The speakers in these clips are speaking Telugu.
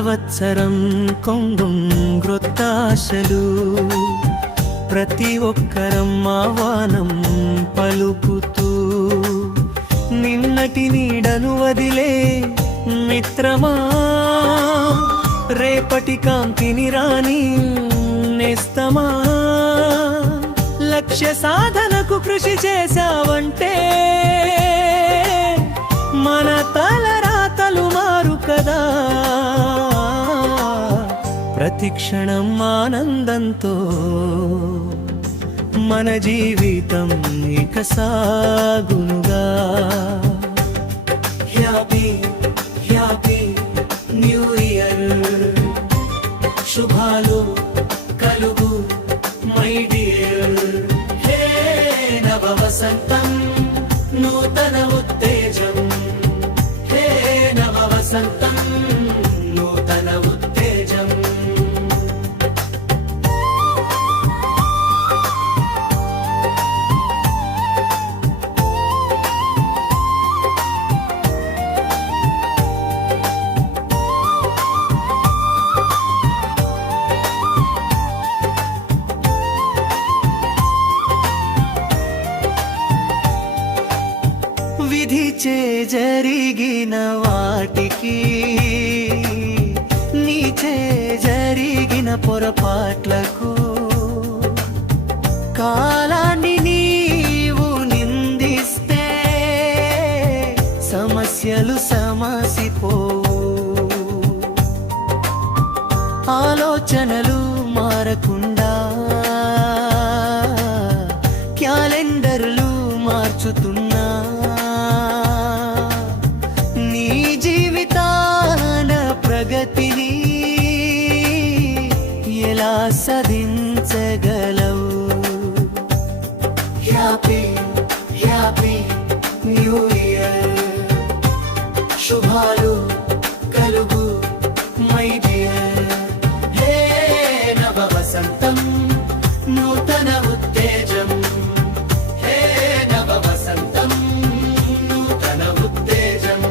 వత్సరం కొంగుం గ్రొత్తాశలు ప్రతి ఒక్కరం ఆహ్వానం పలుకుతూ నిన్నటి నీడను వదిలే మిత్రమా రేపటి కాంతిని రాని నేస్తమా లక్ష్య సాధనకు కృషి చేశావంటే మన తలరాతలు మారు కదా ప్రతిక్షణం ఆనందంతో మన జీవితం ఇక సాగునుగా హ్యాపీ హ్యాపీ న్యూ ఇయర్ శుభాలు కలుగు మై డియర్ హే నవ వసంతం నూతన ఉత్తేజం హే నవ వసంతం నూతన ఉత్తేజం విధిచే జరిగిన వాటికి నీచే జరిగిన పొరపాట్లకు కాలాన్ని నీవు నిందిస్తే సమస్యలు సమసిపోవు ఆలోచనలు మారకుండా క్యాలెండర్లు మార్చుతున్నా ప్రగతిని ఎలా సాధించగలవు హ్యాపీ హ్యాపీ న్యూ ఇయర్ శుభాలు కలుగు మై డియర్ హే నవ వసంతం నూతన ఉత్తేజం హే నవ వసంతం నూతన ఉత్తేజం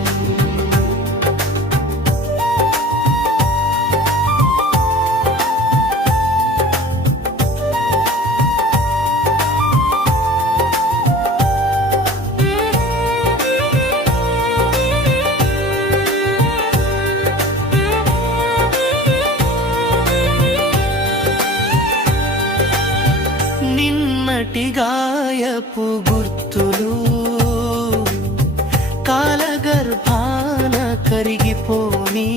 నిన్నటి గాయపు గుర్తులు కాలగర్భాన కరిగిపోని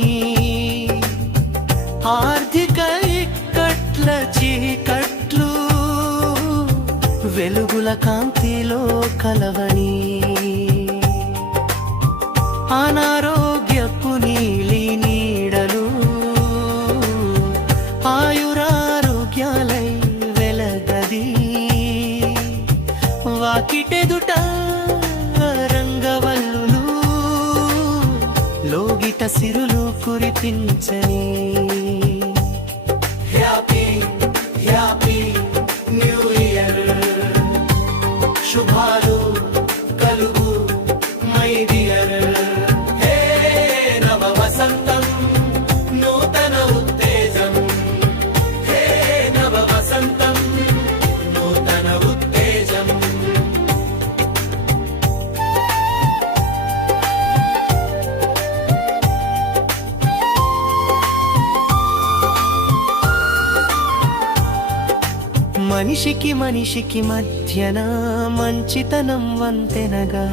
ఆర్థిక ఇక్కట్ల చీకట్లు వెలుగుల కాంతిలో కలవని అనారోగ్యపు నీలి నీడలు ఆయురారోగ్యాలై వెలగది వాకిటెదుట రంగవల్లులు లోగిట సిరులు కురిపించని హ్యాపీ హ్యాపీ న్యూ ఇయర్ శుభాలు కలుగు మై డియర్ హే నవ వసంతం నూతన ఉత్తేజం హే నవ వసంతం నూతన ఉత్తేజం మనిషికి మనిషికి మధ్యన మంచితనం వంతెనగా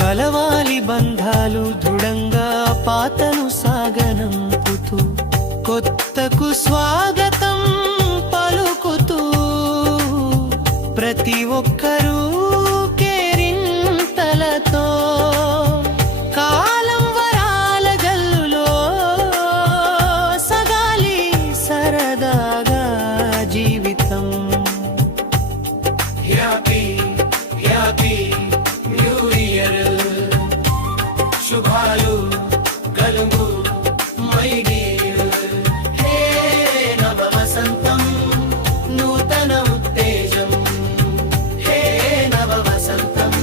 కలవాలి బంధాలు దృఢంగా పాతను సాగనంపుతూ కొత్తకు స్వాగతం పలుకుతూ ప్రతి ఒక్కరూ కేరింతలతో కాలం వరాల గల్లులో సగాలి సరదాగా జీవితం హ్యాపీ హ్యాపీ న్యూ ఇయర్ శుభాలు కలుగు మై డియర్ హే నవ వసంతం నూతన ఉత్తేజం హే నవ వసంతం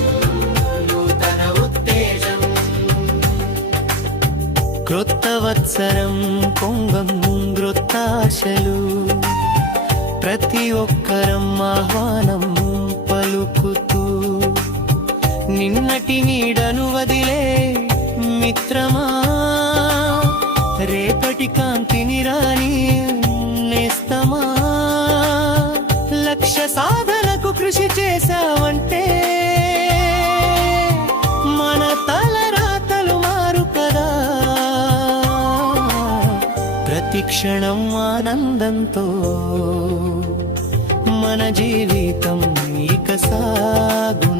నూతన ఉత్తేజం సంగం గ్రొత్తాశలు ప్రతి ఒక్కరం ఆహ్వానం పలుకుతూ నిన్నటి నీడను వదిలే మిత్రమా రేపటి కాంతిని రాని నేస్తమా లక్ష్య సాధనకు కృషి చేశావంటే మన తలరాతలు మారు కదా ప్రతి క్షణం ఆనందంతో మన జీవితం ఇక సాగు